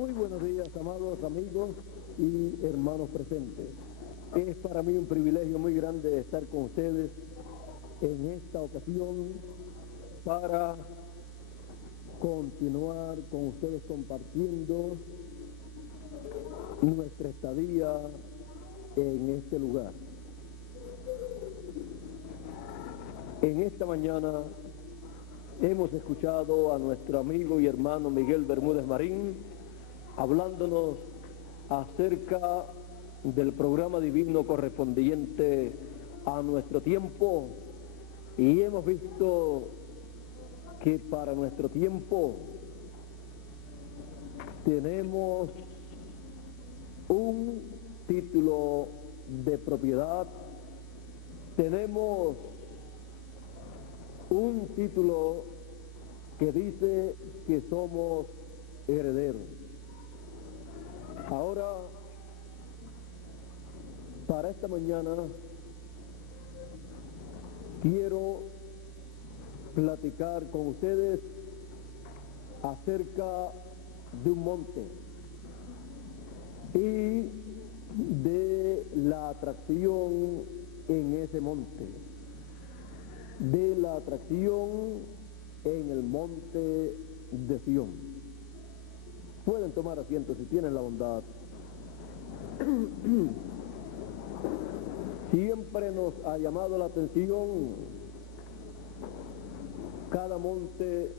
Muy buenos días, amados amigos y hermanos presentes. Es para mí un privilegio muy grande estar con ustedes en esta ocasión para continuar con ustedes compartiendo nuestra estadía en este lugar. En esta mañana hemos escuchado a nuestro amigo y hermano Miguel Bermúdez Marín hablándonos acerca del programa divino correspondiente a nuestro tiempo, y hemos visto que para nuestro tiempo tenemos un título de propiedad, tenemos un título que dice que somos herederos. Ahora, para esta mañana, quiero platicar con ustedes acerca de un monte y de la atracción en ese monte, de la atracción en el monte de Sión. Pueden tomar asiento si tienen la bondad. Siempre nos ha llamado la atención cada monte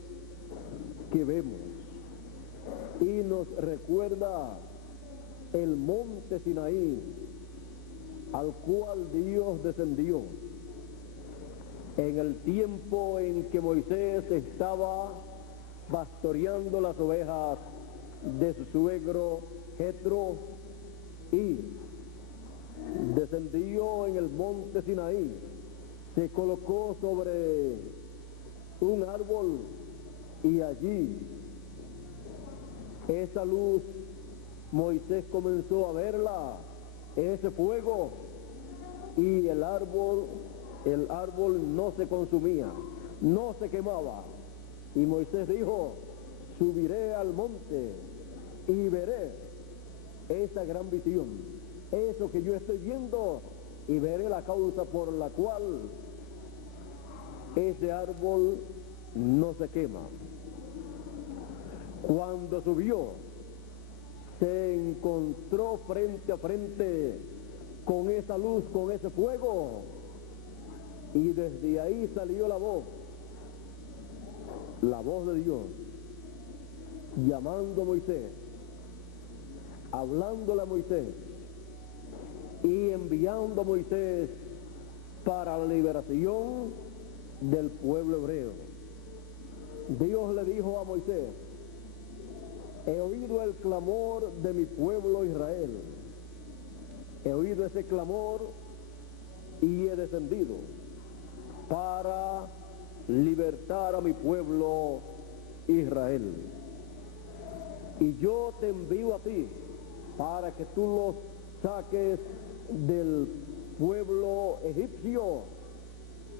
que vemos y nos recuerda el monte Sinaí al cual Dios descendió en el tiempo en que Moisés estaba pastoreando las ovejas de su suegro Jetro, y descendió en el monte Sinaí, se colocó sobre un árbol y allí esa luz Moisés comenzó a verla, ese fuego, y el árbol no se consumía, no se quemaba, y Moisés dijo: subiré al monte y veré esa gran visión, eso que yo estoy viendo, y veré la causa por la cual ese árbol no se quema. Cuando subió, se encontró frente a frente con esa luz, con ese fuego, y desde ahí salió la voz de Dios, llamando a Moisés, hablándole a Moisés y enviando a Moisés para la liberación del pueblo hebreo. Dios le dijo a Moisés: he oído el clamor de mi pueblo Israel, he oído ese clamor y he descendido para libertar a mi pueblo Israel. Y yo te envío a ti para que tú los saques del pueblo egipcio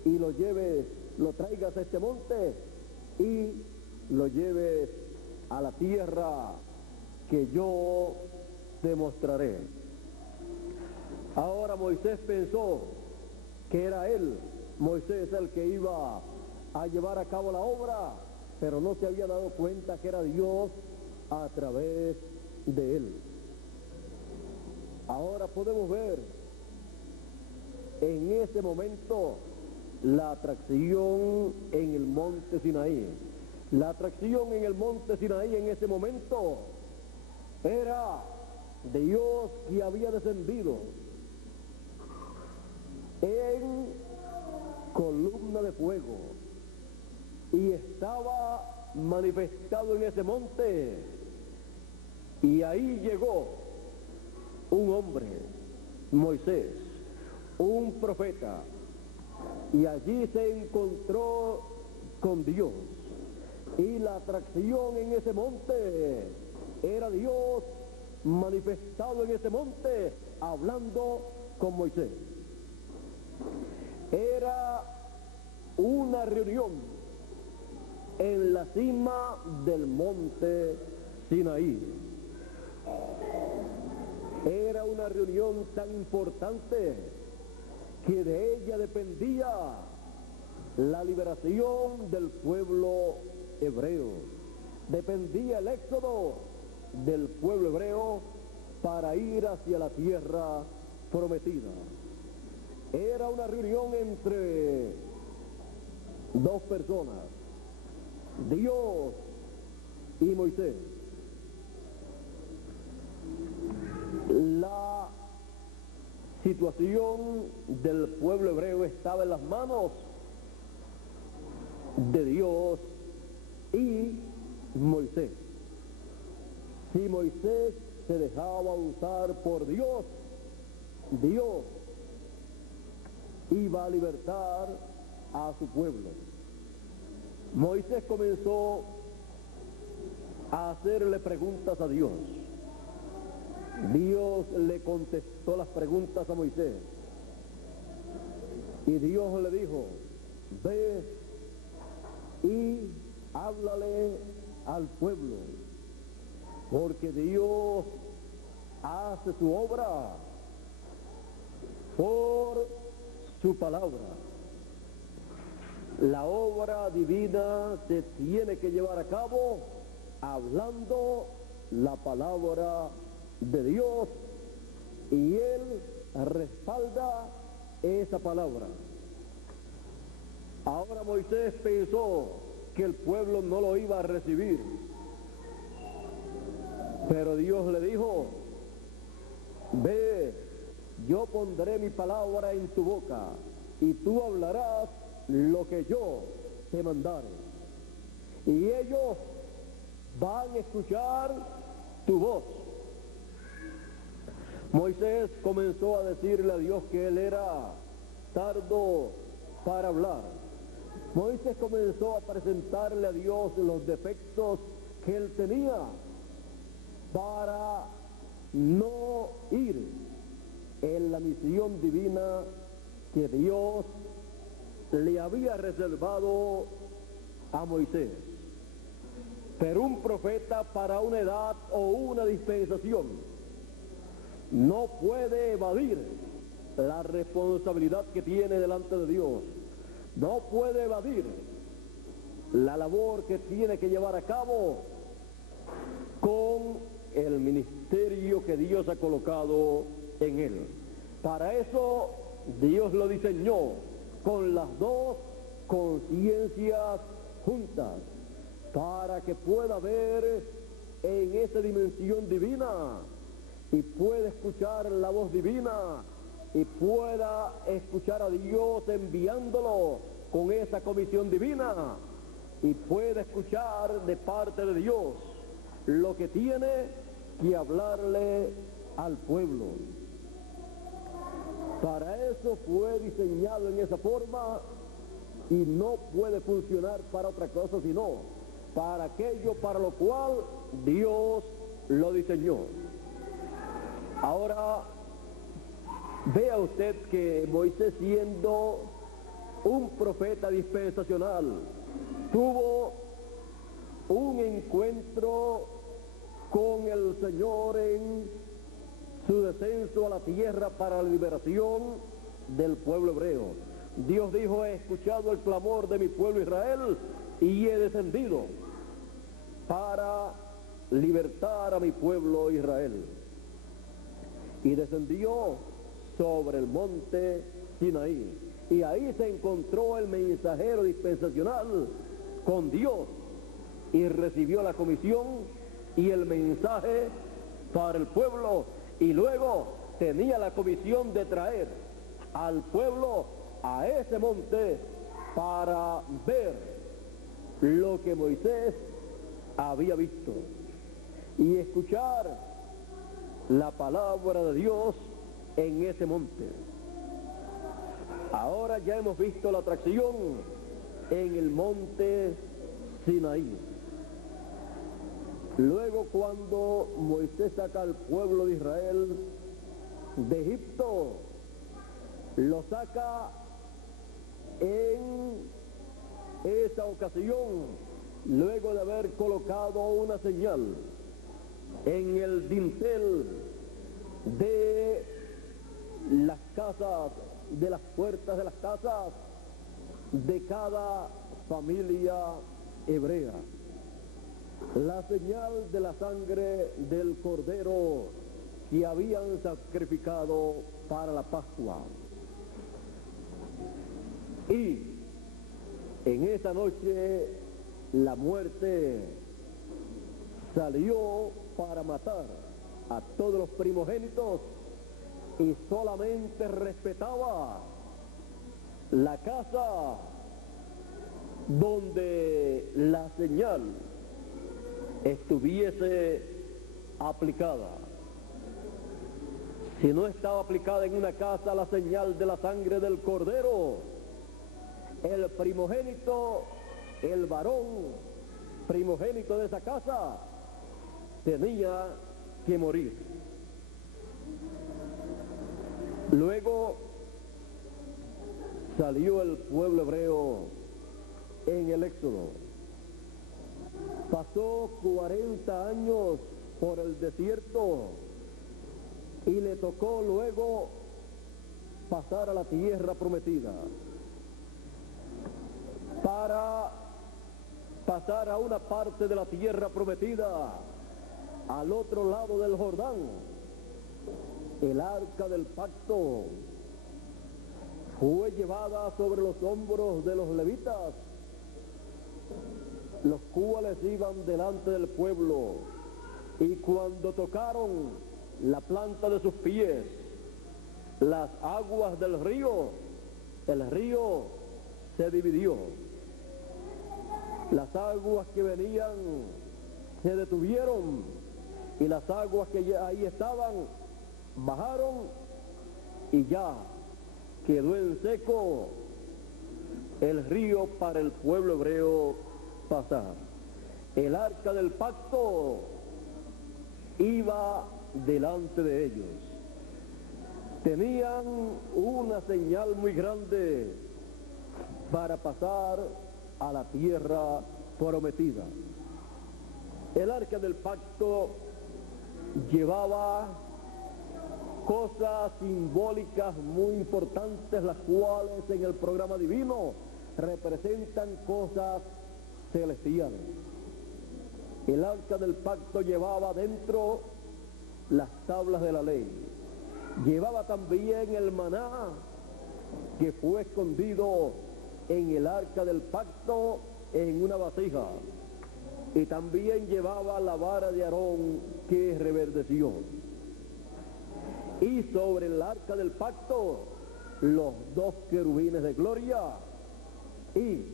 y lo lleves, lo traigas a este monte y lo lleves a la tierra que yo te mostraré. Ahora Moisés pensó que era él, Moisés, el que iba a llevar a cabo la obra, pero no se había dado cuenta que era Dios a través de él. Ahora podemos ver en ese momento la atracción en el monte Sinaí. La atracción en el monte Sinaí en ese momento era Dios que había descendido en columna de fuego y estaba manifestado en ese monte, y ahí llegó un hombre, Moisés, un profeta, y allí se encontró con Dios, y la atracción en ese monte era Dios manifestado en ese monte hablando con Moisés. Era una reunión en la cima del monte Sinaí. Era una reunión tan importante que de ella dependía la liberación del pueblo hebreo. Dependía el éxodo del pueblo hebreo para ir hacia la tierra prometida. Era una reunión entre dos personas, Dios y Moisés. La situación del pueblo hebreo estaba en las manos de Dios y Moisés. Si Moisés se dejaba usar por Dios, Dios iba a libertar a su pueblo. Moisés comenzó a hacerle preguntas a Dios. Dios le contestó las preguntas a Moisés. Y Dios le dijo, ve y háblale al pueblo, porque Dios hace su obra por su palabra. La obra divina se tiene que llevar a cabo hablando la palabra de Dios, y Él respalda esa palabra. Ahora Moisés pensó que el pueblo no lo iba a recibir, pero Dios le dijo, ve, yo pondré mi palabra en tu boca y tú hablarás lo que yo te mandare, y ellos van a escuchar tu voz. Moisés comenzó a decirle a Dios que él era tardo para hablar. Moisés comenzó a presentarle a Dios los defectos que él tenía para no ir en la misión divina que Dios le había reservado a Moisés. Pero un profeta para una edad o una dispensación no puede evadir la responsabilidad que tiene delante de Dios. No puede evadir la labor que tiene que llevar a cabo con el ministerio que Dios ha colocado en él. Para eso Dios lo diseñó con las dos conciencias juntas, para que pueda ver en esa dimensión divina y pueda escuchar la voz divina y pueda escuchar a Dios enviándolo con esa comisión divina, y pueda escuchar de parte de Dios lo que tiene que hablarle al pueblo. Para eso fue diseñado en esa forma, y no puede funcionar para otra cosa sino para aquello para lo cual Dios lo diseñó. Ahora, vea usted que Moisés, siendo un profeta dispensacional, tuvo un encuentro con el Señor en su descenso a la tierra para la liberación del pueblo hebreo. Dios dijo, he escuchado el clamor de mi pueblo Israel y he descendido para libertar a mi pueblo Israel. Y descendió sobre el monte Sinaí, y ahí se encontró el mensajero dispensacional con Dios, y recibió la comisión y el mensaje para el pueblo, y luego tenía la comisión de traer al pueblo a ese monte para ver lo que Moisés había visto y escuchar la palabra de Dios en ese monte. Ahora ya hemos visto la atracción en el monte Sinaí. Luego, cuando Moisés saca al pueblo de Israel de Egipto, lo saca en esa ocasión luego de haber colocado una señal en el dintel de las casas, de las puertas de las casas de cada familia hebrea. La señal de la sangre del cordero que habían sacrificado para la Pascua. Y en esa noche la muerte salió para matar a todos los primogénitos y solamente respetaba la casa donde la señal estuviese aplicada. Si no estaba aplicada en una casa la señal de la sangre del cordero, el primogénito, el varón primogénito de esa casa, tenía que morir. Luego salió el pueblo hebreo en el Éxodo. Pasó 40 años por el desierto y le tocó luego pasar a la tierra prometida. Para pasar a una parte de la tierra prometida, al otro lado del Jordán, el arca del pacto fue llevada sobre los hombros de los levitas, los cuales iban delante del pueblo, y cuando tocaron la planta de sus pies las aguas del río, el río se dividió. Las aguas que venían se detuvieron y las aguas que ya ahí estaban bajaron y ya quedó en seco el río para el pueblo hebreo pasar. El arca del pacto iba delante de ellos. Tenían una señal muy grande para pasar a la tierra prometida. El arca del pacto llevaba cosas simbólicas muy importantes, las cuales en el programa divino representan cosas celestiales. El arca del pacto llevaba dentro las tablas de la ley, llevaba también el maná que fue escondido en el arca del pacto en una vasija, y también llevaba la vara de Aarón que reverdeció. Y sobre el arca del pacto los 2 querubines de gloria, y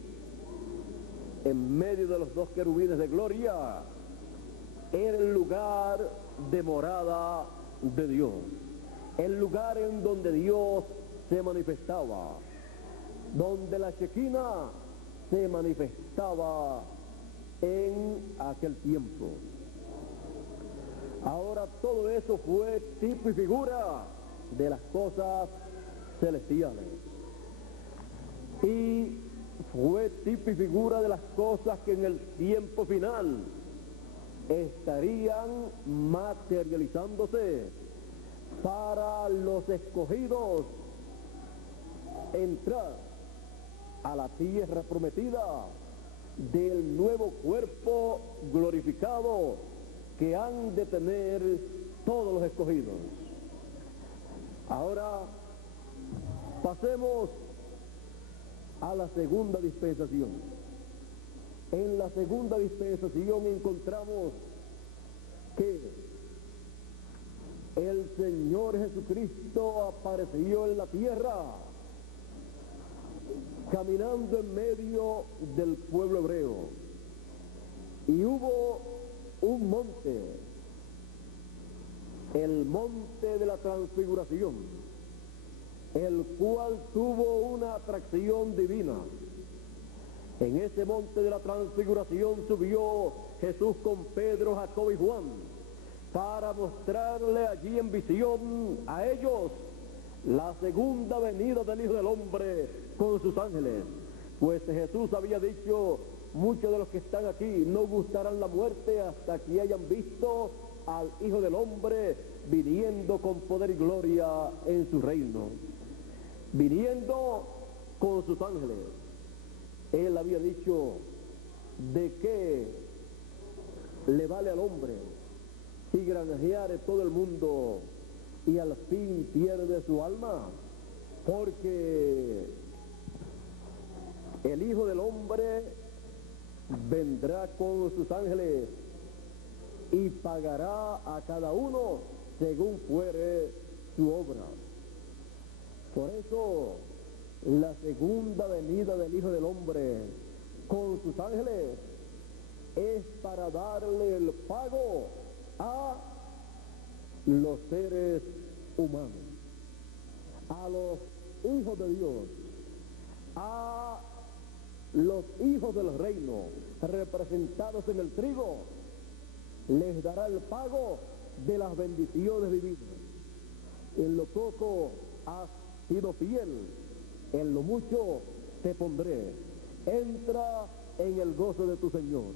en medio de los 2 querubines de gloria era el lugar de morada de Dios, el lugar en donde Dios se manifestaba, donde la Shekinah se manifestaba en aquel tiempo. Ahora todo eso fue tipo y figura de las cosas celestiales, y fue tipo y figura de las cosas que en el tiempo final estarían materializándose para los escogidos entrar a la tierra prometida del nuevo cuerpo glorificado que han de tener todos los escogidos. Ahora pasemos a la segunda dispensación. En la segunda dispensación encontramos que el Señor Jesucristo apareció en la tierra caminando en medio del pueblo hebreo, y hubo un monte, el monte de la transfiguración, el cual tuvo una atracción divina. En ese monte de la transfiguración subió Jesús con Pedro, Jacob y Juan para mostrarle allí en visión a ellos la segunda venida del Hijo del Hombre con sus ángeles. Pues Jesús había dicho: muchos de los que están aquí no gustarán la muerte hasta que hayan visto al Hijo del Hombre viniendo con poder y gloria en su reino, viniendo con sus ángeles. Él había dicho, ¿de qué le vale al hombre si granjeare todo el mundo y al fin pierde su alma? Porque el Hijo del Hombre vendrá con sus ángeles y pagará a cada uno según fuere su obra. Por eso, la segunda venida del Hijo del Hombre con sus ángeles es para darle el pago a los seres humanos, a los hijos de Dios, a los hijos del reino representados en el trigo. Les dará el pago de las bendiciones divinas. En lo poco has sido fiel, en lo mucho te pondré. Entra en el gozo de tu Señor.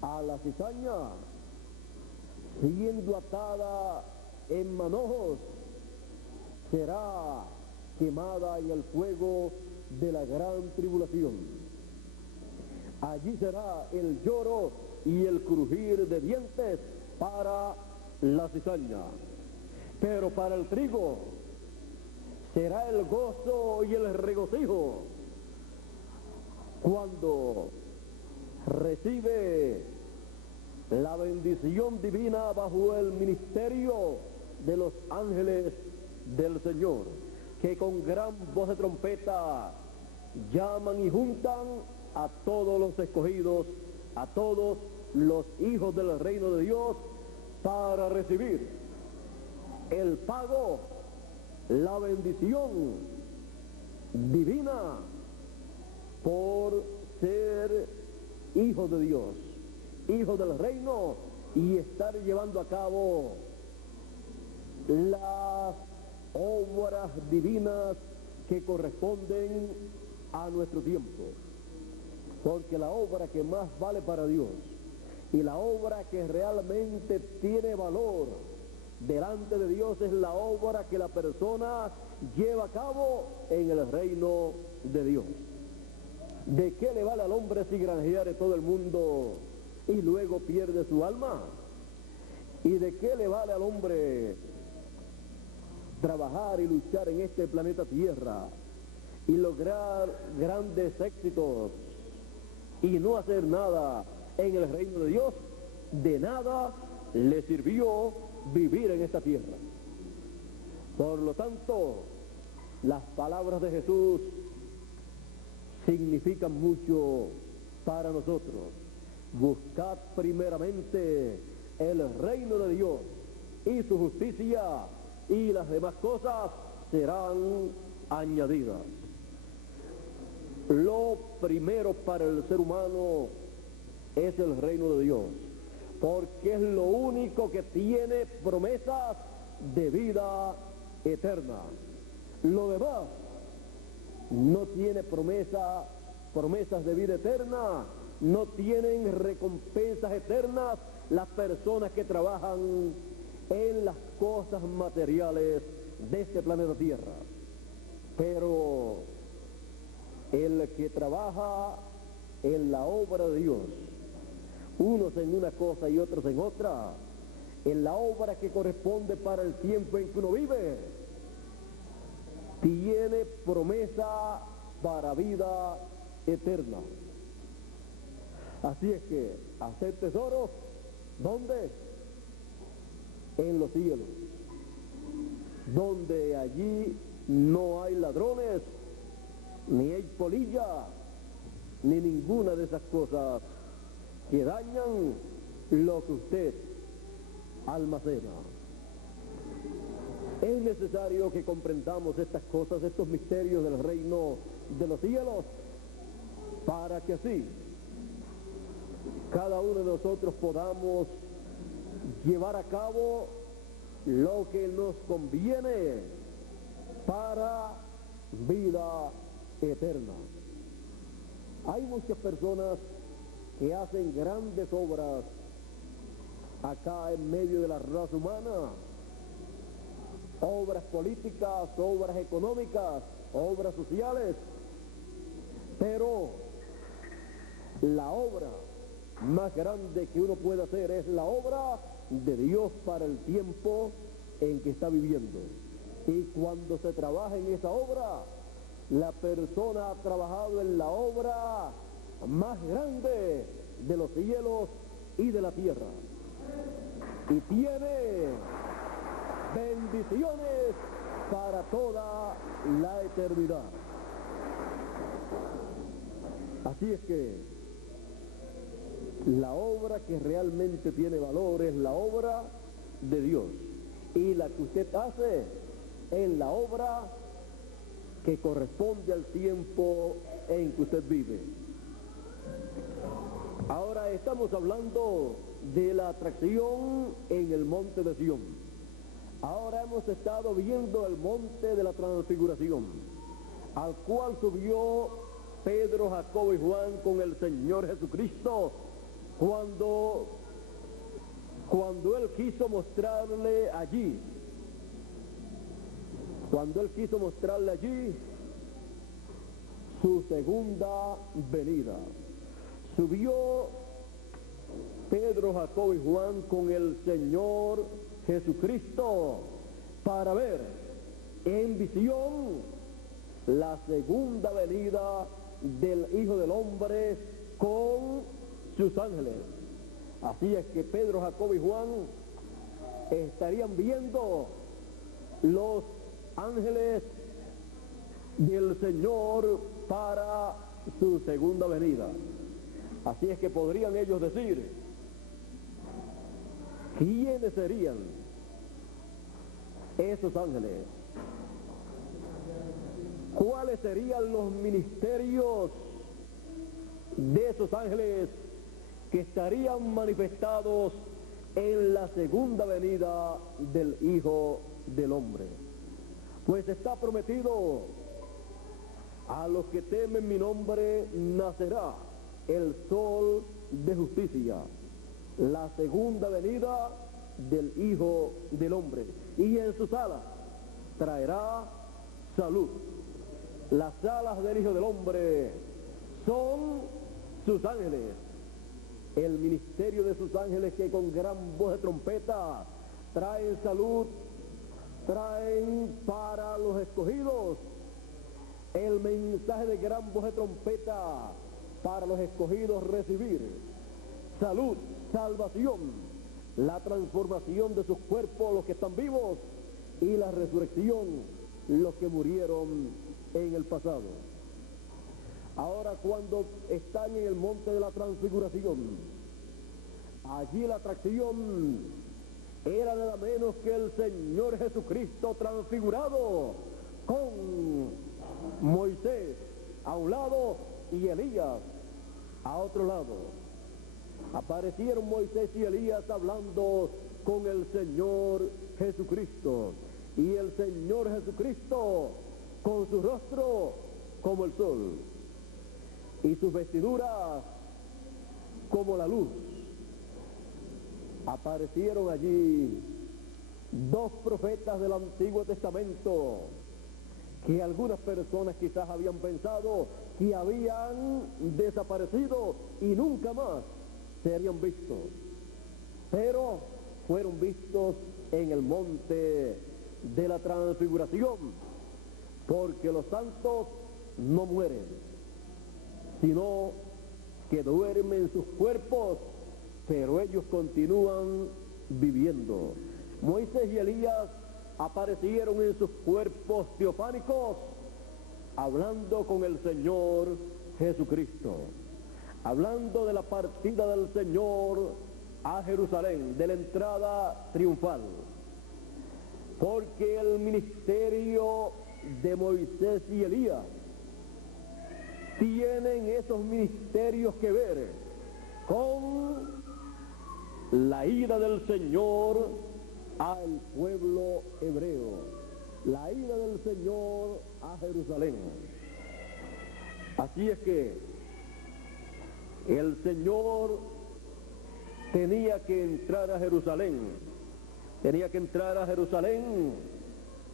A la cizaña, siendo atada en manojos, será quemada en el fuego de la gran tribulación. Allí será el lloro y el crujir de dientes para la cizaña, pero para el trigo será el gozo y el regocijo cuando recibe la bendición divina bajo el ministerio de los ángeles del Señor, que con gran voz de trompeta llaman y juntan a todos los escogidos, a todos los hijos del reino de Dios, para recibir el pago, la bendición divina por ser hijos de Dios, hijos del reino, y estar llevando a cabo las obras divinas que corresponden a nuestro tiempo. Porque la obra que más vale para Dios y la obra que realmente tiene valor delante de Dios es la obra que la persona lleva a cabo en el reino de Dios. ¿De qué le vale al hombre si granjeare todo el mundo y luego pierde su alma? ¿Y de qué le vale al hombre trabajar y luchar en este planeta Tierra y lograr grandes éxitos y no hacer nada en el reino de Dios? De nada le sirvió vivir en esta tierra. Por lo tanto, las palabras de Jesús significan mucho para nosotros. Buscad primeramente el reino de Dios y su justicia, y las demás cosas serán añadidas. Lo primero para el ser humano es el reino de Dios, porque es lo único que tiene promesas de vida eterna. Lo demás no tiene promesas de vida eterna, no tienen recompensas eternas las personas que trabajan en las cosas materiales de este planeta Tierra. Pero el que trabaja en la obra de Dios, unos en una cosa y otros en otra, en la obra que corresponde para el tiempo en que uno vive, tiene promesa para vida eterna. Así es que hacer tesoros, ¿dónde? En los cielos, donde allí no hay ladrones, ni hay polilla, ni ninguna de esas cosas que dañan lo que usted almacena. Es necesario que comprendamos estas cosas, estos misterios del reino de los cielos, para que así cada uno de nosotros podamos llevar a cabo lo que nos conviene para vida eterna. Hay muchas personas que hacen grandes obras acá en medio de la raza humana, obras políticas, obras económicas, obras sociales, pero la obra más grande que uno puede hacer es la obra de Dios para el tiempo en que está viviendo. Y cuando se trabaja en esa obra, la persona ha trabajado en la obra más grande de los cielos y de la tierra. Y tiene bendiciones para toda la eternidad. Así es que la obra que realmente tiene valor es la obra de Dios. Y la que usted hace es la obra que corresponde al tiempo en que usted vive. Ahora estamos hablando de la atracción en el monte de Sión. Ahora hemos estado viendo el monte de la transfiguración, al cual subió Pedro, Jacobo y Juan con el Señor Jesucristo cuando él quiso mostrarle allí, su segunda venida. Subió Pedro, Jacobo y Juan con el Señor Jesucristo para ver en visión la segunda venida del Hijo del Hombre con sus ángeles. Así es que Pedro, Jacobo y Juan estarían viendo los ángeles del Señor para su segunda venida. Así es que podrían ellos decir, ¿quiénes serían esos ángeles? ¿Cuáles serían los ministerios de esos ángeles que estarían manifestados en la segunda venida del Hijo del Hombre? Pues está prometido: a los que temen mi nombre nacerá el sol de justicia, la segunda venida del Hijo del Hombre, y en sus alas traerá salud. Las alas del Hijo del Hombre son sus ángeles, el ministerio de sus ángeles, que con gran voz de trompeta traen salud, traen para los escogidos el mensaje de gran voz de trompeta para los escogidos recibir salud, salvación, la transformación de sus cuerpos, los que están vivos, y la resurrección, los que murieron en el pasado. Ahora, cuando están en el monte de la transfiguración, allí la atracción era nada menos que el Señor Jesucristo transfigurado con Moisés a un lado y Elías a otro lado. Aparecieron Moisés y Elías hablando con el Señor Jesucristo, y el Señor Jesucristo con su rostro como el sol y sus vestiduras como la luz. Aparecieron allí dos profetas del Antiguo Testamento que algunas personas quizás habían pensado que habían desaparecido y nunca más serían vistos, pero fueron vistos en el monte de la transfiguración, porque los santos no mueren, sino que duermen sus cuerpos, pero ellos continúan viviendo. Moisés y Elías aparecieron en sus cuerpos teofánicos, hablando con el Señor Jesucristo, hablando de la partida del Señor a Jerusalén, de la entrada triunfal, porque el ministerio de Moisés y Elías tienen esos ministerios que ver con la ida del Señor al pueblo hebreo, la ida del Señor a Jerusalén. Así es que el Señor tenía que entrar a Jerusalén. Tenía que entrar a Jerusalén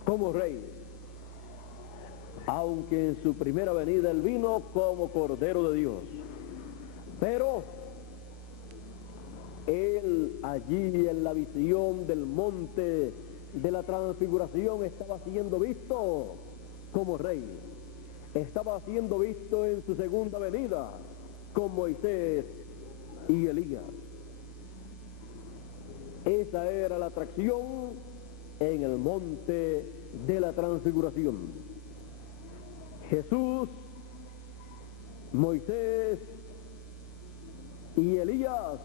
como rey. Aunque en su primera venida él vino como Cordero de Dios. Pero él allí en la visión del monte de la transfiguración estaba siendo visto como rey. Estaba siendo visto en su segunda venida con Moisés y Elías. Esa era la atracción en el monte de la transfiguración. Jesús, Moisés y Elías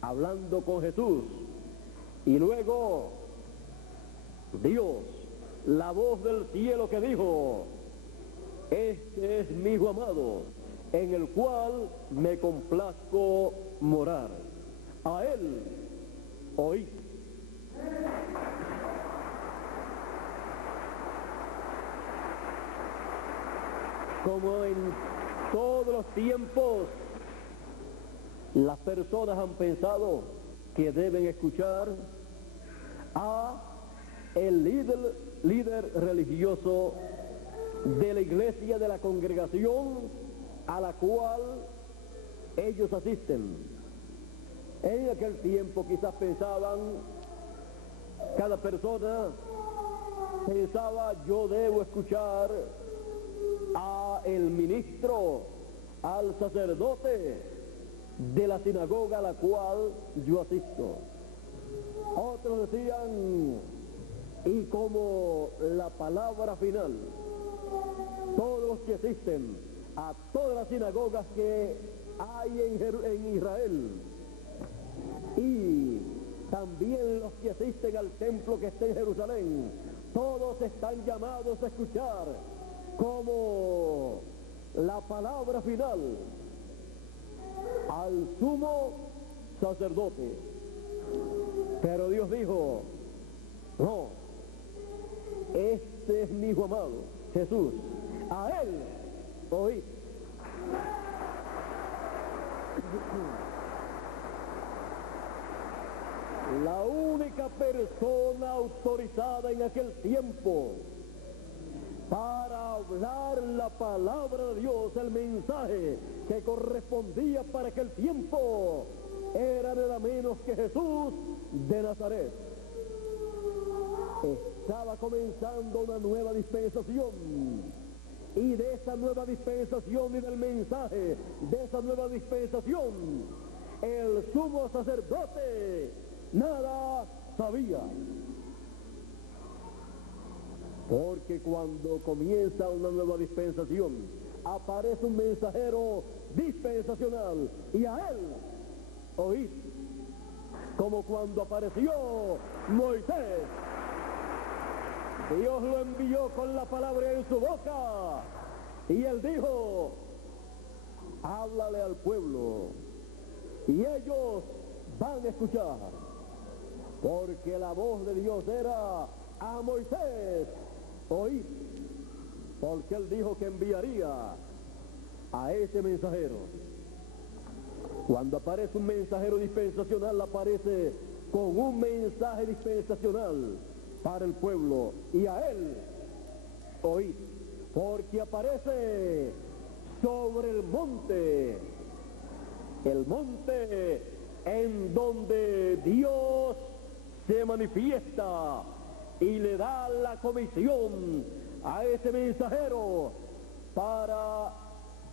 hablando con Jesús, y luego Dios, la voz del cielo que dijo: este es mi Hijo amado, en el cual me complazco morar. A él oí. Como en todos los tiempos, las personas han pensado que deben escuchar a el líder religioso de la iglesia, de la congregación a la cual ellos asisten. En aquel tiempo quizás pensaban, cada persona pensaba: yo debo escuchar a el ministro, al sacerdote de la sinagoga a la cual yo asisto. Otros decían, y como la palabra final, todos los que asisten a todas las sinagogas que hay en Israel, y también los que asisten al templo que está en Jerusalén, todos están llamados a escuchar como la palabra final al sumo sacerdote. Pero Dios dijo: no, este es mi Hijo amado, Jesús, a él oí. La única persona autorizada en aquel tiempo para hablar la palabra de Dios, el mensaje que correspondía para aquel tiempo, era nada menos que Jesús de Nazaret. Estaba comenzando una nueva dispensación, y de esa nueva dispensación y del mensaje de esa nueva dispensación, el sumo sacerdote nada sabía. Porque cuando comienza una nueva dispensación, aparece un mensajero dispensacional, y a él oíd. Como cuando apareció Moisés, Dios lo envió con la palabra en su boca, y él dijo: háblale al pueblo, y ellos van a escuchar. Porque la voz de Dios era a Moisés: oíd, porque él dijo que enviaría a ese mensajero. Cuando aparece un mensajero dispensacional, aparece con un mensaje dispensacional para el pueblo, y a él oíd, porque aparece sobre el monte en donde Dios se manifiesta y le da la comisión a ese mensajero para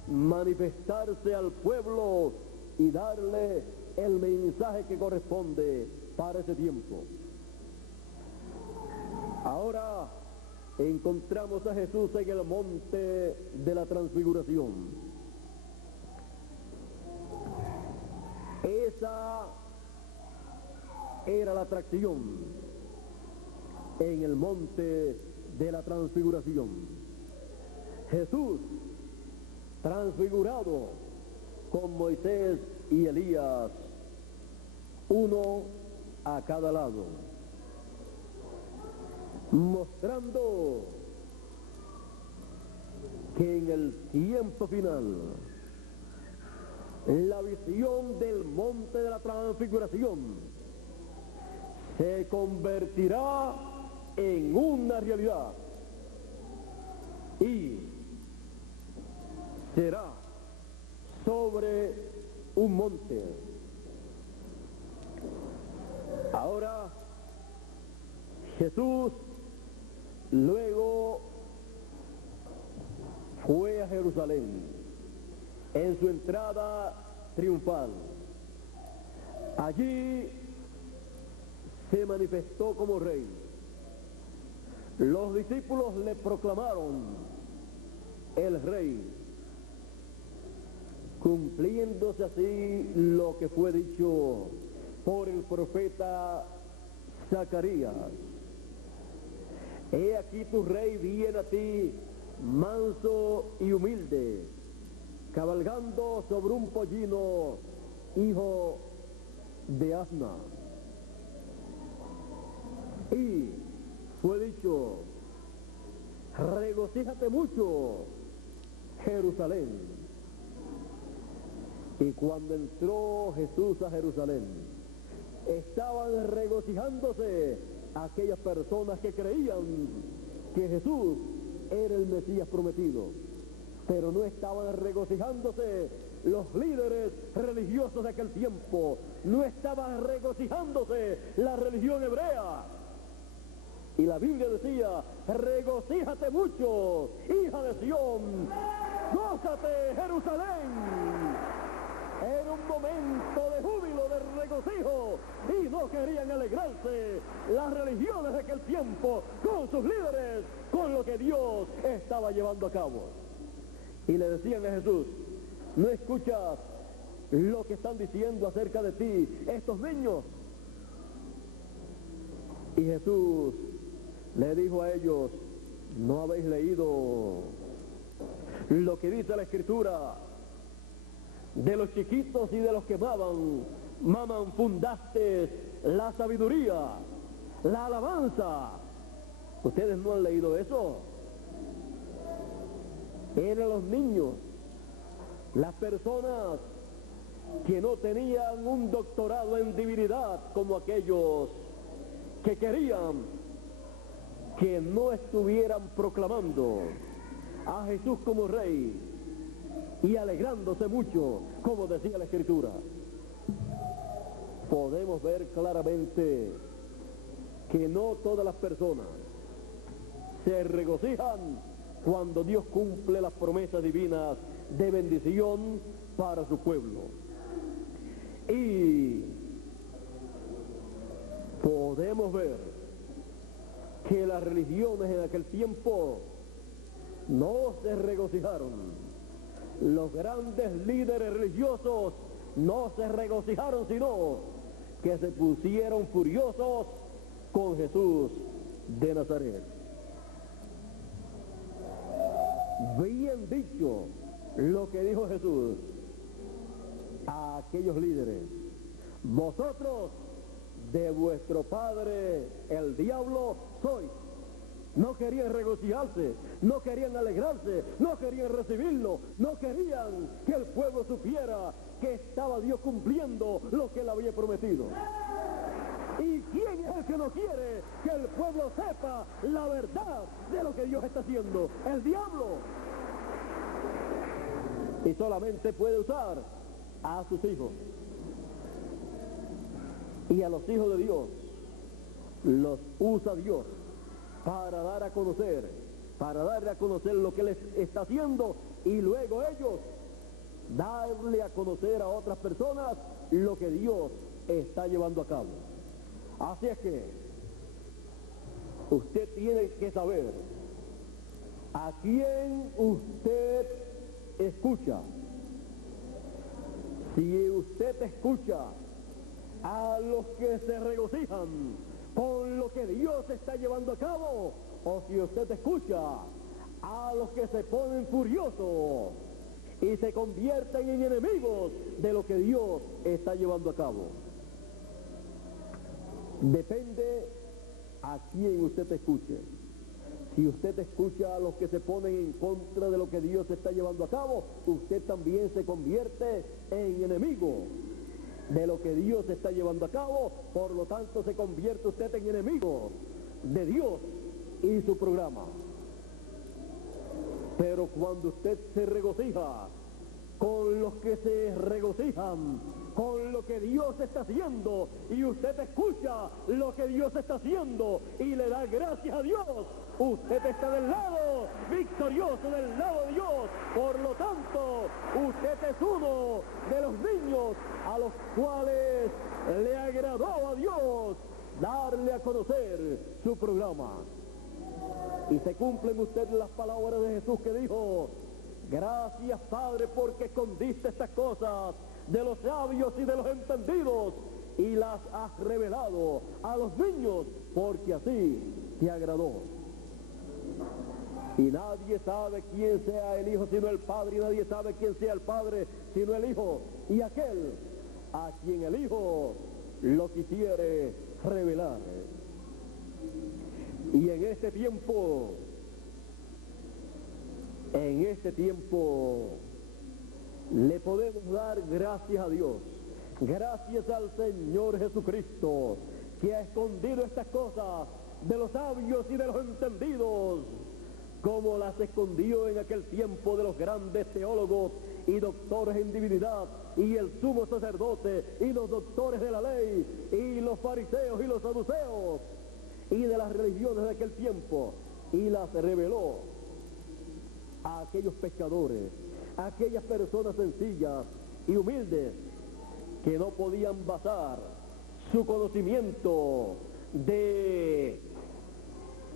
manifestarse al pueblo y darle el mensaje que corresponde para ese tiempo. Ahora encontramos a Jesús en el monte de la transfiguración. Esa era la atracción en el monte de la transfiguración. Jesús transfigurado con Moisés y Elías, uno a cada lado, mostrando que en el tiempo final la visión del monte de la transfiguración se convertirá en una realidad y será sobre un monte. Ahora Jesús luego fue a Jerusalén en su entrada triunfal. Allí se manifestó como rey. Los discípulos le proclamaron el rey, cumpliéndose así lo que fue dicho por el profeta Zacarías. He aquí tu rey viene a ti, manso y humilde, cabalgando sobre un pollino, hijo de asna. Y fue dicho, regocíjate mucho, Jerusalén. Y cuando entró Jesús a Jerusalén, estaban regocijándose aquellas personas que creían que Jesús era el Mesías prometido, pero no estaban regocijándose los líderes religiosos de aquel tiempo, no estaban regocijándose la religión hebrea. Y la Biblia decía, regocíjate mucho, hija de Sión, gózate, Jerusalén. Era un momento de júbilo, de regocijo, y no querían alegrarse las religiones de aquel tiempo con sus líderes, con lo que Dios estaba llevando a cabo. Y le decían a Jesús, ¿no escuchas lo que están diciendo acerca de ti estos niños? Y Jesús le dijo a ellos, ¿no habéis leído lo que dice la Escritura? De los chiquitos y de los que maman fundaste la sabiduría, la alabanza. ¿Ustedes no han leído eso? Eran los niños, las personas que no tenían un doctorado en divinidad como aquellos que querían que no estuvieran proclamando a Jesús como rey y alegrándose mucho, como decía la Escritura. Podemos ver claramente que no todas las personas se regocijan cuando Dios cumple las promesas divinas de bendición para su pueblo. Y podemos ver que las religiones en aquel tiempo no se regocijaron. Los grandes líderes religiosos no se regocijaron, sino que se pusieron furiosos con Jesús de Nazaret. Bien dicho lo que dijo Jesús a aquellos líderes: vosotros de vuestro padre el diablo sois. No querían regocijarse, no querían alegrarse, no querían recibirlo, no querían que el pueblo supiera que estaba Dios cumpliendo lo que él había prometido. ¿Y quién es el que no quiere que el pueblo sepa la verdad de lo que Dios está haciendo? El diablo. Y solamente puede usar a sus hijos. Y a los hijos de Dios los usa Dios para dar a conocer, para darle a conocer lo que Él está haciendo, y luego ellos darle a conocer a otras personas lo que Dios está llevando a cabo. Así es que usted tiene que saber a quién usted escucha. Si usted escucha a los que se regocijan con lo que Dios está llevando a cabo, o si usted escucha a los que se ponen furiosos y se convierten en enemigos de lo que Dios está llevando a cabo. Depende a quién usted escuche. Si usted escucha a los que se ponen en contra de lo que Dios está llevando a cabo, usted también se convierte en enemigo de lo que Dios está llevando a cabo. Por lo tanto, se convierte usted en enemigo de Dios y su programa. Pero cuando usted se regocija con los que se regocijan con lo que Dios está haciendo, y usted escucha lo que Dios está haciendo y le da gracias a Dios, usted está del lado victorioso, del lado de Dios. Por lo tanto, usted es uno de los niños a los cuales le agradó a Dios darle a conocer su programa. Y se cumplen usted las palabras de Jesús, que dijo: gracias, Padre, porque escondiste estas cosas de los sabios y de los entendidos y las has revelado a los niños, porque así te agradó. Y nadie sabe quién sea el Hijo sino el Padre, y nadie sabe quién sea el Padre sino el Hijo, y aquel a quien el Hijo lo quisiere revelar. Y en este tiempo le podemos dar gracias a Dios, gracias al Señor Jesucristo, que ha escondido estas cosas de los sabios y de los entendidos, como las escondió en aquel tiempo de los grandes teólogos y doctores en divinidad, y el sumo sacerdote, y los doctores de la ley, y los fariseos y los saduceos, y de las religiones de aquel tiempo, y las reveló a aquellos pescadores, a aquellas personas sencillas y humildes que no podían basar su conocimiento de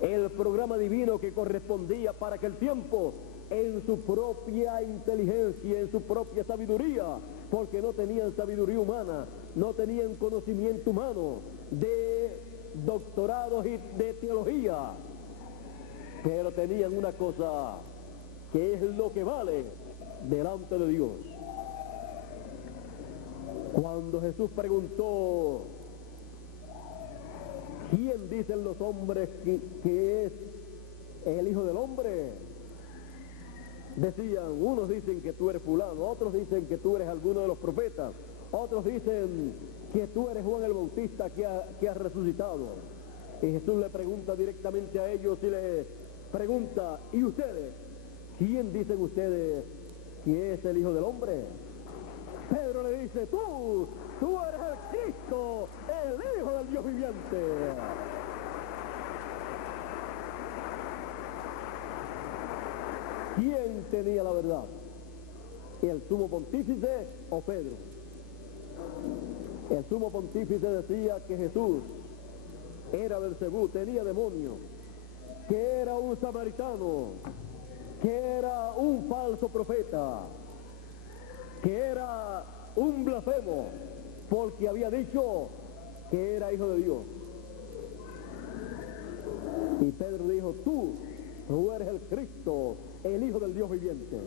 el programa divino que correspondía para aquel tiempo en su propia inteligencia, en su propia sabiduría, porque no tenían sabiduría humana, no tenían conocimiento humano de doctorados y de teología, pero tenían una cosa que es lo que vale delante de Dios. Cuando Jesús preguntó: ¿quién dicen los hombres que es el Hijo del Hombre? Decían, unos dicen que tú eres fulano, otros dicen que tú eres alguno de los profetas, otros dicen que tú eres Juan el Bautista que ha resucitado. Y Jesús le pregunta directamente a ellos y les pregunta: ¿y ustedes? ¿Quién dicen ustedes que es el Hijo del Hombre? Pedro le dice: tú eres el Cristo, el Hijo del Dios viviente. ¿Quién tenía la verdad? ¿El sumo pontífice o Pedro? El sumo pontífice decía que Jesús era Belcebú, tenía demonios, que era un samaritano, que era un falso profeta, que era un blasfemo, porque había dicho que era hijo de Dios. Y Pedro dijo: tú eres el Cristo, el Hijo del Dios viviente.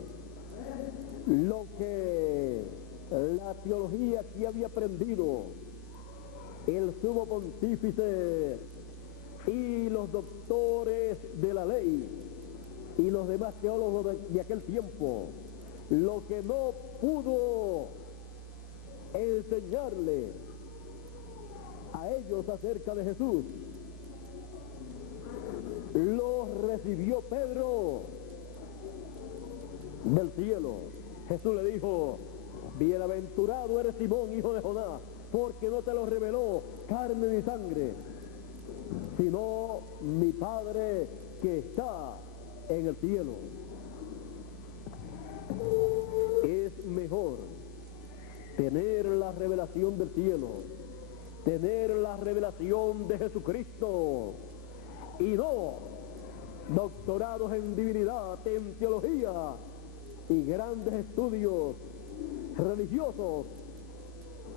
Lo que la teología que había aprendido el sumo pontífice y los doctores de la ley y los demás teólogos de aquel tiempo, lo que no pudo enseñarle a ellos acerca de Jesús, lo recibió Pedro del cielo. Jesús le dijo: bienaventurado eres Simón, hijo de Jonás, porque no te lo reveló carne ni sangre, sino mi Padre que está en el cielo. Es mejor tener la revelación del cielo, tener la revelación de Jesucristo, y no doctorados en divinidad, en teología y grandes estudios religiosos,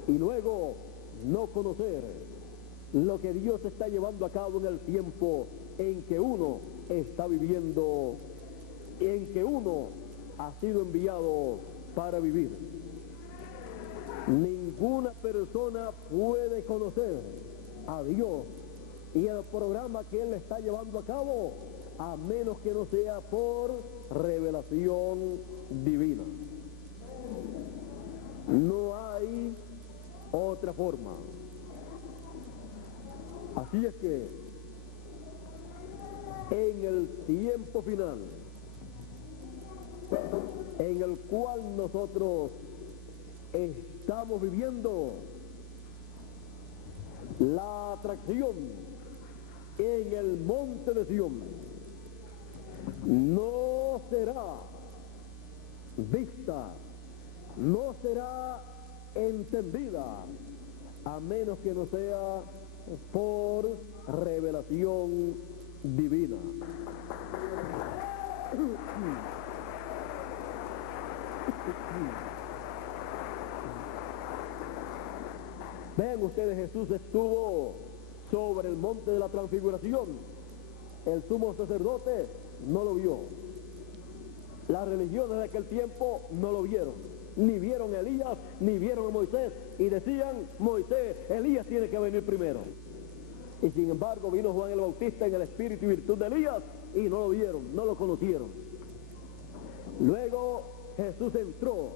y luego no conocer lo que Dios está llevando a cabo en el tiempo en que uno está viviendo, en que uno ha sido enviado para vivir. Ninguna persona puede conocer a Dios y el programa que Él está llevando a cabo a menos que no sea por revelación divina. No hay otra forma. Así es que en el tiempo final, en el cual nosotros estamos viviendo, la atracción en el monte de Sión no será vista, no será entendida, a menos que no sea por revelación divina. Vean ustedes, Jesús estuvo sobre el monte de la transfiguración. El sumo sacerdote no lo vio. Las religiones de aquel tiempo no lo vieron. Ni vieron a Elías, ni vieron a Moisés. Y decían, Moisés, Elías tiene que venir primero. Y sin embargo vino Juan el Bautista en el espíritu y virtud de Elías y no lo vieron, no lo conocieron. Luego Jesús entró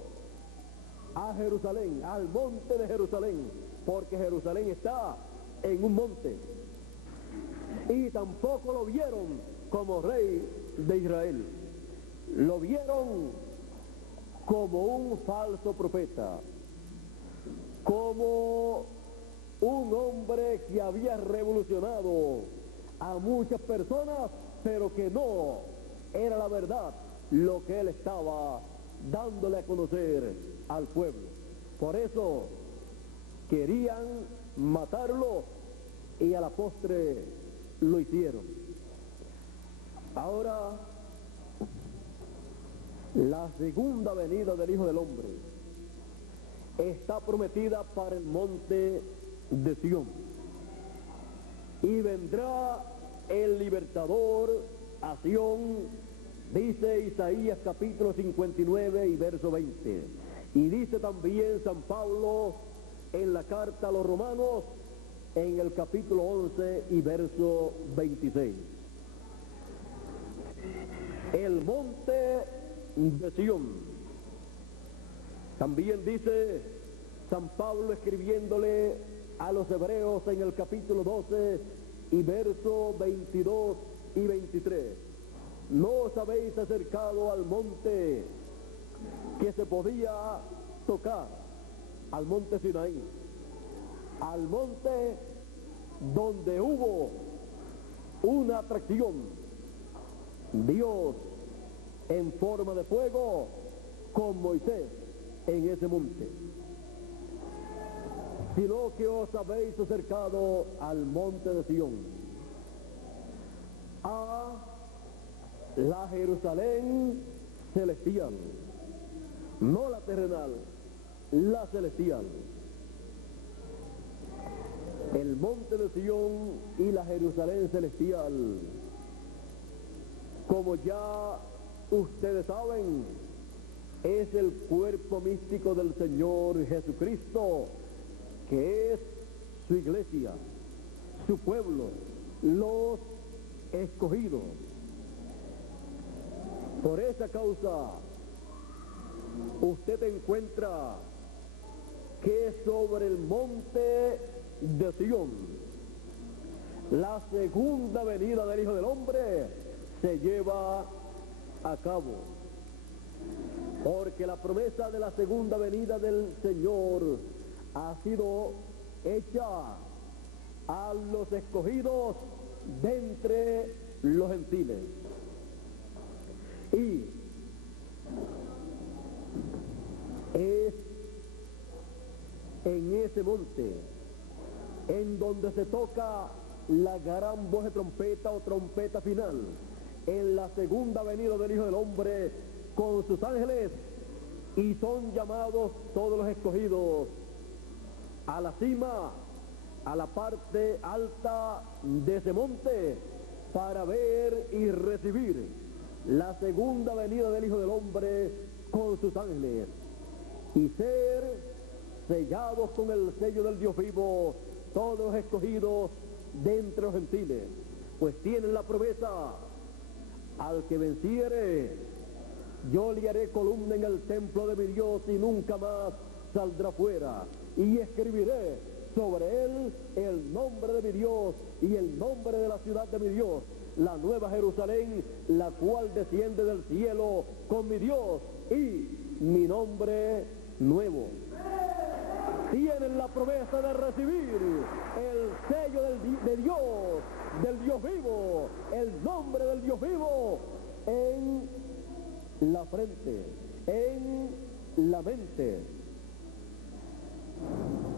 a Jerusalén, al monte de Jerusalén, porque Jerusalén está en un monte. Y tampoco lo vieron como rey de Israel. Lo vieron como un falso profeta, como un hombre que había revolucionado a muchas personas, pero que no era la verdad lo que él estaba dándole a conocer al pueblo. Por eso querían matarlo y a la postre lo hicieron. Ahora, la segunda venida del Hijo del Hombre está prometida para el monte de Sión. Y vendrá el libertador a Sión, dice Isaías capítulo 59 y verso 20. Y dice también San Pablo en la carta a los Romanos, en el capítulo 11 y verso 26. El monte de Sión. También dice San Pablo escribiéndole a los hebreos en el capítulo 12 y verso 22 y 23. No os habéis acercado al monte que se podía tocar, al monte Sinaí, al monte donde hubo una atracción, Dios en forma de fuego con Moisés en ese monte, sino que os habéis acercado al monte de Sión, a la Jerusalén celestial, no la terrenal, la celestial. El monte de Sión y la Jerusalén celestial, como ya ustedes saben, es el cuerpo místico del Señor Jesucristo, que es su iglesia, su pueblo, los escogidos. Por esa causa, usted encuentra que sobre el monte de Sión, la segunda venida del Hijo del Hombre se lleva a cabo. Porque la promesa de la segunda venida del Señor ha sido hecha a los escogidos de entre los gentiles. Y es en ese monte en donde se toca la gran voz de trompeta o trompeta final, en la segunda venida del Hijo del Hombre con sus ángeles, y son llamados todos los escogidos a la cima, a la parte alta de ese monte, para ver y recibir la segunda venida del Hijo del Hombre con sus ángeles, y ser sellados con el sello del Dios vivo todos los escogidos de entre los gentiles, pues tienen la promesa Al que venciere, yo le haré columna en el templo de mi Dios y nunca más saldrá fuera. Y escribiré sobre él el nombre de mi Dios y el nombre de la ciudad de mi Dios, la nueva Jerusalén, la cual desciende del cielo con mi Dios y mi nombre nuevo. Tienen la promesa de recibir el sello de Dios, del Dios vivo, el nombre del Dios vivo en la frente, en la mente.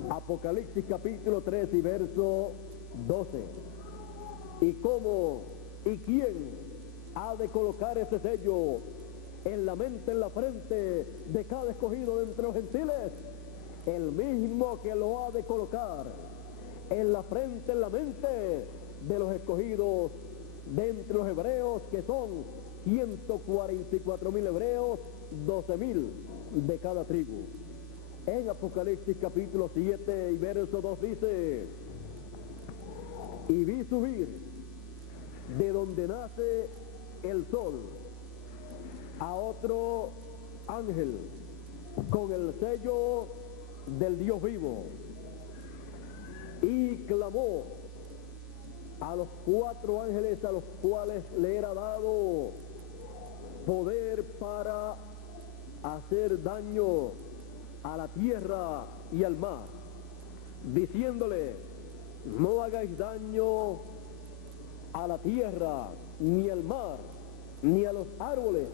Apocalipsis capítulo 3 y verso 12. ¿Y cómo y quién ha de colocar ese sello en la mente, en la frente de cada escogido de entre los gentiles? El mismo que lo ha de colocar en la frente, en la mente de los escogidos de entre los hebreos, que son 144,000 hebreos, 12,000 de cada tribu. En Apocalipsis capítulo 7 y verso 2 dice: y vi subir de donde nace el sol a otro ángel con el sello del Dios vivo, y clamó a los 4 ángeles a los cuales le era dado poder para hacer daño a la tierra y al mar, diciéndole: no hagáis daño a la tierra, ni al mar, ni a los árboles,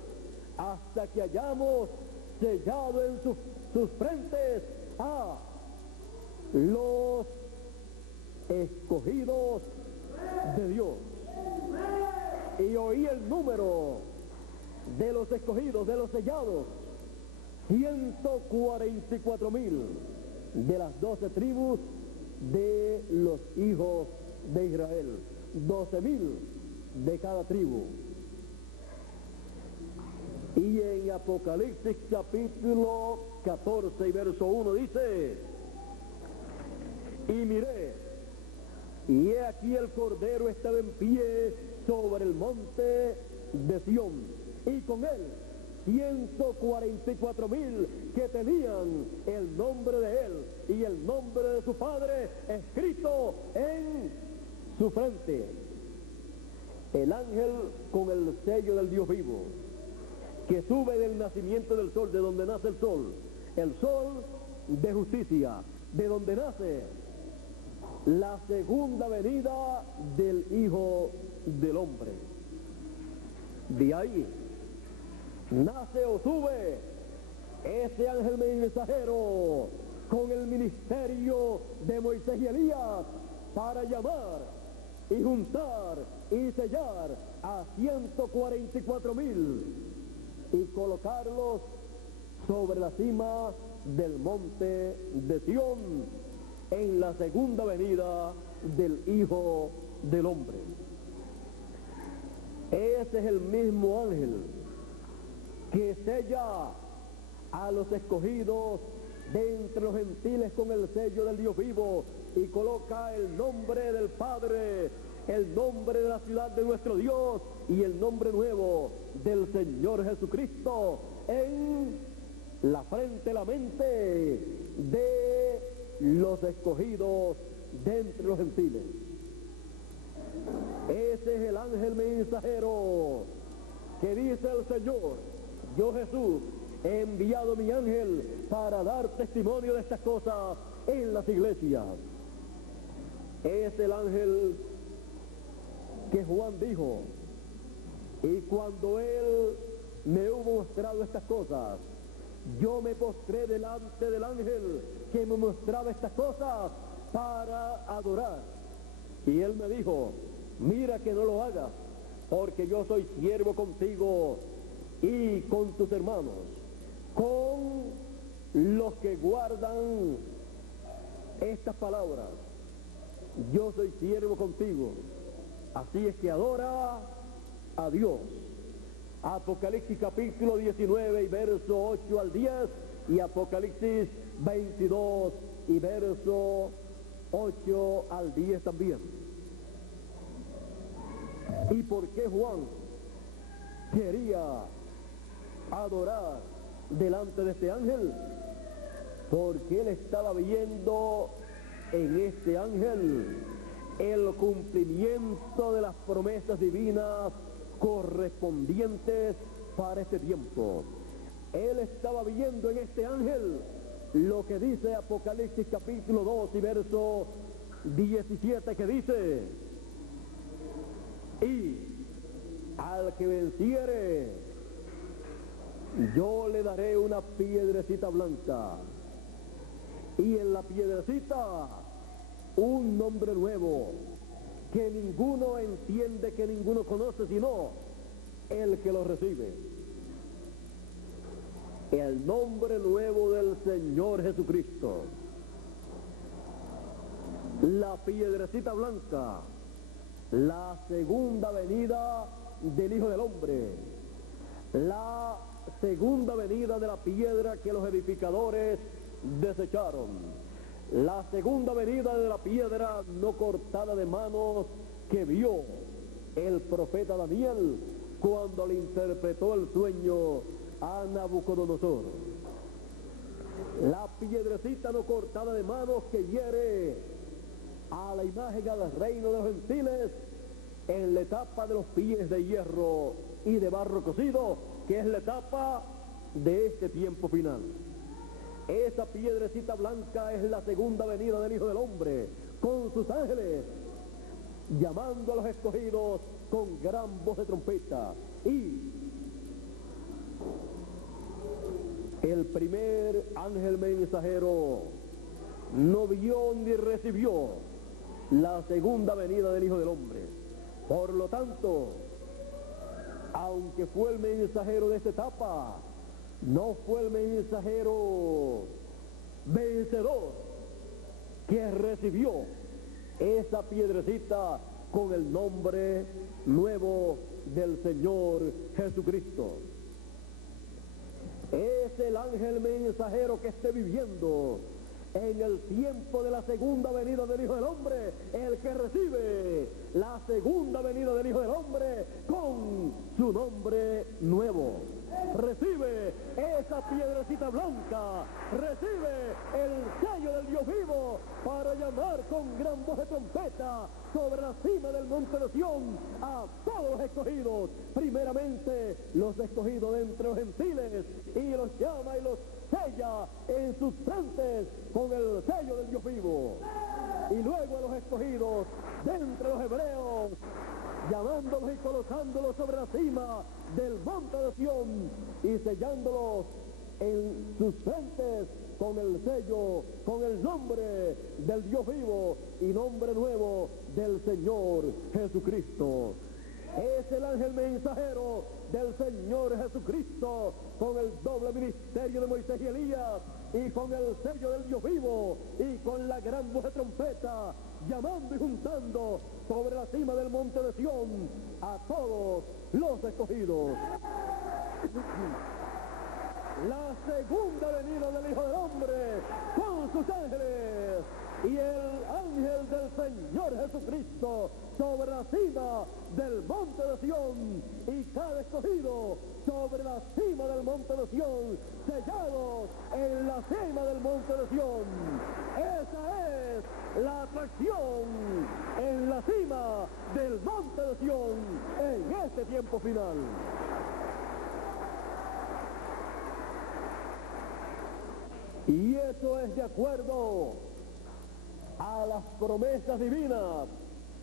hasta que hayamos sellado en sus frentes a los escogidos de Dios. Y oí el número de los escogidos, de los sellados: 144,000 de las 12 tribus de los hijos de Israel, 12,000 de cada tribu. Y en Apocalipsis capítulo 14 y verso 1 dice: y miré, y he aquí el Cordero estaba en pie sobre el monte de Sión, y con él 144,000 que tenían el nombre de él y el nombre de su padre escrito en su frente. El ángel con el sello del Dios vivo, que sube del nacimiento del sol, de donde nace el sol de justicia, de donde nace la segunda venida del Hijo del Hombre. De ahí nace o sube ese ángel mensajero con el ministerio de Moisés y Elías para llamar y juntar y sellar a 144,000 y colocarlos sobre la cima del monte de Sión en la segunda venida del Hijo del Hombre. Ese es el mismo ángel que sella a los escogidos de entre los gentiles con el sello del Dios vivo y coloca el nombre del Padre, el nombre de la ciudad de nuestro Dios y el nombre nuevo del Señor Jesucristo en la frente, la mente de los escogidos de entre los gentiles. Ese es el ángel mensajero que dice el Señor: yo, Jesús, he enviado mi ángel para dar testimonio de estas cosas en las iglesias. Es el ángel que Juan dijo: y cuando él me hubo mostrado estas cosas, yo me postré delante del ángel que me mostraba estas cosas para adorar. Y él me dijo: mira que no lo hagas, porque yo soy siervo contigo y con tus hermanos, con los que guardan estas palabras. Yo soy siervo contigo. Así es que adora a Dios. Apocalipsis capítulo 19 y verso 8 al 10 y Apocalipsis 22 y verso 8 al 10 también. ¿Y por qué Juan quería adorar delante de este ángel, porque él estaba viendo en este ángel el cumplimiento de las promesas divinas correspondientes para este tiempo. Él estaba viendo en este ángel lo que dice Apocalipsis capítulo 2 y verso 17, que dice: y al que venciere, yo le daré una piedrecita blanca, y en la piedrecita un nombre nuevo, que ninguno entiende, que ninguno conoce, sino el que lo recibe. El nombre nuevo del Señor Jesucristo. La piedrecita blanca, la segunda venida del Hijo del Hombre, la segunda venida de la piedra que los edificadores desecharon, la segunda venida de la piedra no cortada de manos que vio el profeta Daniel cuando le interpretó el sueño a Nabucodonosor. La piedrecita no cortada de manos que hiere a la imagen del reino de los gentiles en la etapa de los pies de hierro y de barro cocido, que es la etapa de este tiempo final. Esa piedrecita blanca es la segunda venida del Hijo del Hombre con sus ángeles, llamando a los escogidos con gran voz de trompeta. Y el primer ángel mensajero no vio ni recibió la segunda venida del Hijo del Hombre. Por lo tanto, aunque fue el mensajero de esta etapa, no fue el mensajero vencedor que recibió esa piedrecita con el nombre nuevo del Señor Jesucristo. Es el ángel mensajero que esté viviendo en el tiempo de la segunda venida del Hijo del Hombre, el que recibe la segunda venida del Hijo del Hombre con su nombre nuevo. Recibe esa piedrecita blanca, recibe el sello del Dios vivo para llamar con gran voz de trompeta sobre la cima del monte de Sión a todos los escogidos, primeramente los escogidos de entre los gentiles, y los llama y los sella en sus frentes con el sello del Dios vivo. Y luego a los escogidos de entre los hebreos, llamándolos y colocándolos sobre la cima del monte de Sión y sellándolos en sus frentes con el sello, con el nombre del Dios vivo y nombre nuevo del Señor Jesucristo. Es el ángel mensajero del Señor Jesucristo con el doble ministerio de Moisés y Elías y con el sello del Dios vivo y con la gran voz de trompeta, llamando y juntando sobre la cima del monte de Sión a todos los escogidos. La segunda venida del Hijo del Hombre con sus ángeles y el ángel del Señor Jesucristo sobre la cima del monte de Sión y cada escogido sobre la cima del monte de Sión, sellados en la cima del monte de Sión. Esa es la atracción en la cima del monte de Sión en este tiempo final. Y eso es de acuerdo a las promesas divinas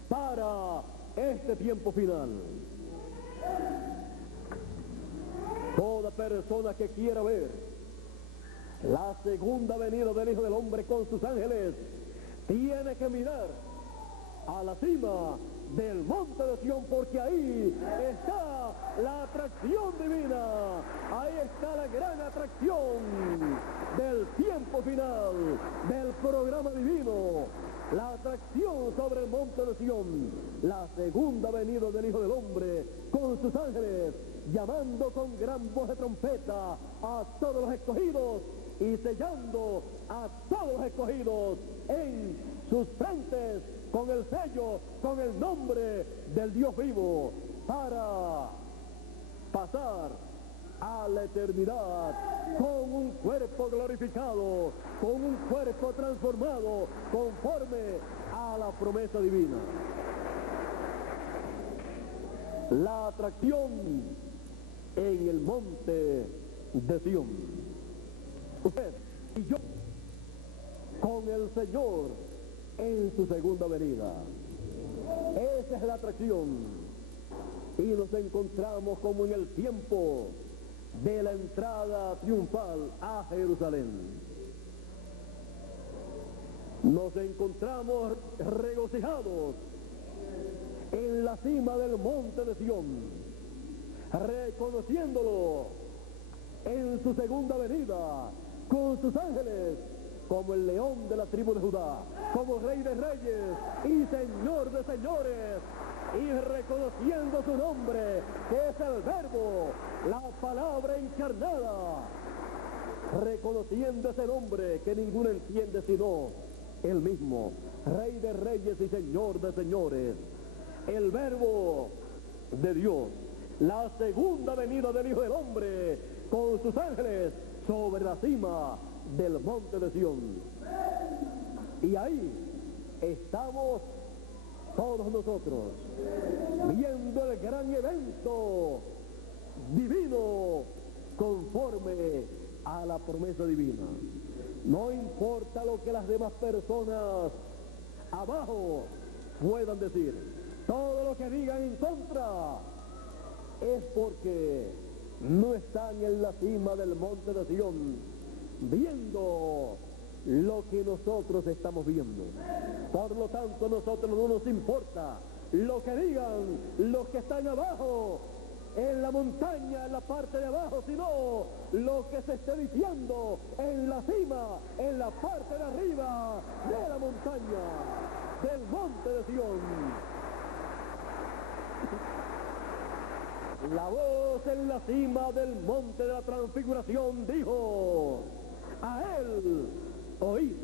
para este tiempo final. Toda persona que quiera ver la segunda venida del Hijo del Hombre con sus ángeles tiene que mirar a la cima del monte de Sión, porque ahí está la atracción divina, ahí está la gran atracción del tiempo final, del programa divino, la atracción sobre el monte de Sión, la segunda venida del Hijo del Hombre con sus ángeles, llamando con gran voz de trompeta a todos los escogidos y sellando a todos los escogidos en sus frentes con el sello, con el nombre del Dios vivo, para pasar a la eternidad con un cuerpo glorificado, con un cuerpo transformado conforme a la promesa divina. La atracción en el monte de Sión. Usted y yo con el Señor en su segunda venida. Esa es la atracción. Y nos encontramos como en el tiempo de la entrada triunfal a Jerusalén. Nos encontramos regocijados en la cima del monte de Sión, reconociéndolo en su segunda venida con sus ángeles, como el león de la tribu de Judá, como rey de reyes y señor de señores, y reconociendo su nombre, que es el Verbo, la palabra encarnada, reconociendo ese nombre que ninguno entiende sino él mismo, rey de reyes y señor de señores, el Verbo de Dios, la segunda venida del Hijo del Hombre con sus ángeles sobre la cima del monte de Sión. Y ahí estamos todos nosotros viendo el gran evento divino conforme a la promesa divina. No importa lo que las demás personas abajo puedan decir, todo lo que digan en contra es porque no están en la cima del monte de Sión viendo lo que nosotros estamos viendo. Por lo tanto, a nosotros no nos importa lo que digan los que están abajo en la montaña, en la parte de abajo, sino lo que se esté diciendo en la cima, en la parte de arriba de la montaña, del monte de Sión. La voz en la cima del monte de la transfiguración dijo: a él oí.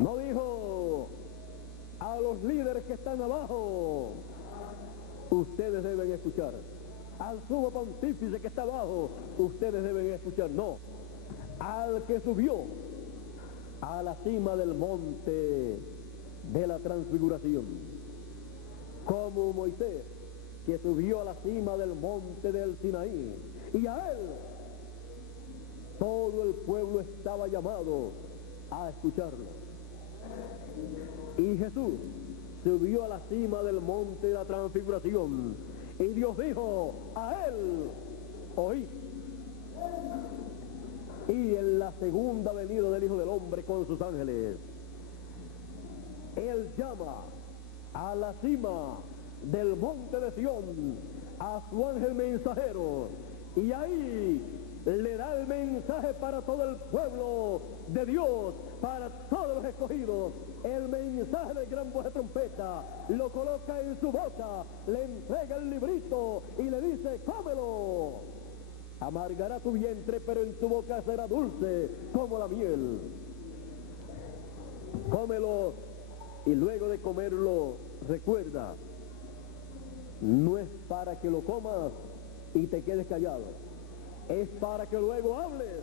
No dijo a los líderes que están abajo, ustedes deben escuchar. Al sumo pontífice que está abajo, ustedes deben escuchar. No, al que subió a la cima del monte de la transfiguración, como Moisés, que subió a la cima del monte del Sinaí, y a él todo el pueblo estaba llamado a escucharlo. Y Jesús subió a la cima del monte de la transfiguración, y Dios dijo: a él oí. Y en la segunda venida del Hijo del Hombre con sus ángeles, él llama a la cima del monte de Sión a su ángel mensajero, y ahí le da el mensaje para todo el pueblo de Dios, para todos los escogidos, el mensaje del gran voz de trompeta, lo coloca en su boca, le entrega el librito y le dice: cómelo, amargará tu vientre, pero en tu boca será dulce como la miel. Cómelo, y luego de comerlo, recuerda, no es para que lo comas y te quedes callado, es para que luego hables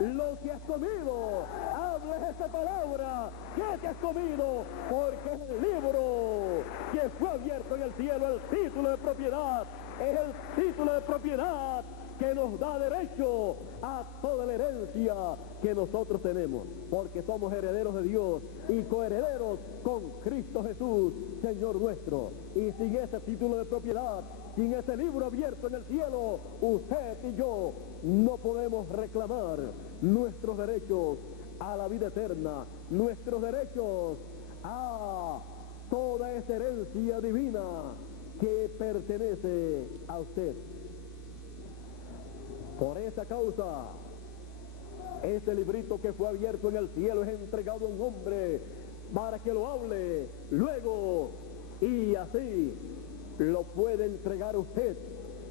lo que has comido, hables esa palabra que te has comido, porque es el libro que fue abierto en el cielo, el título de propiedad, es el título de propiedad que nos da derecho a toda la herencia que nosotros tenemos, porque somos herederos de Dios y coherederos con Cristo Jesús, Señor nuestro. Y sin ese título de propiedad, sin ese libro abierto en el cielo, usted y yo no podemos reclamar nuestros derechos a la vida eterna, nuestros derechos a toda esa herencia divina que pertenece a usted. Por esa causa, este librito que fue abierto en el cielo es entregado a un hombre para que lo hable luego, y así lo puede entregar usted.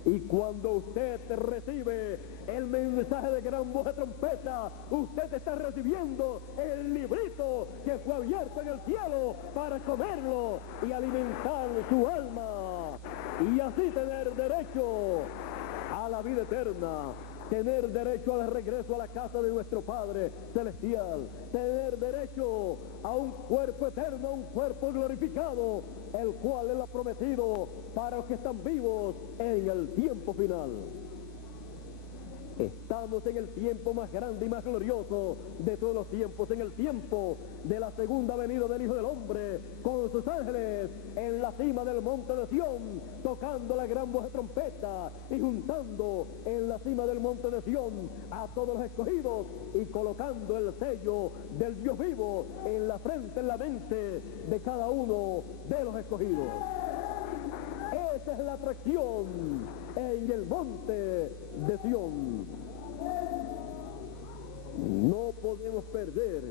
Y cuando usted recibe el mensaje de gran voz de trompeta, usted está recibiendo el librito que fue abierto en el cielo para comerlo y alimentar su alma y así tener derecho a la vida eterna, tener derecho al regreso a la casa de nuestro Padre Celestial, tener derecho a un cuerpo eterno, a un cuerpo glorificado, el cual Él ha prometido para los que están vivos en el tiempo final. Estamos en el tiempo más grande y más glorioso de todos los tiempos, en el tiempo de la segunda venida del Hijo del Hombre, con sus ángeles en la cima del monte de Sión, tocando la gran voz de trompeta y juntando en la cima del monte de Sión a todos los escogidos y colocando el sello del Dios vivo en la frente, en la mente de cada uno de los escogidos. Esa es la atracción en el monte de Sión. No podemos perder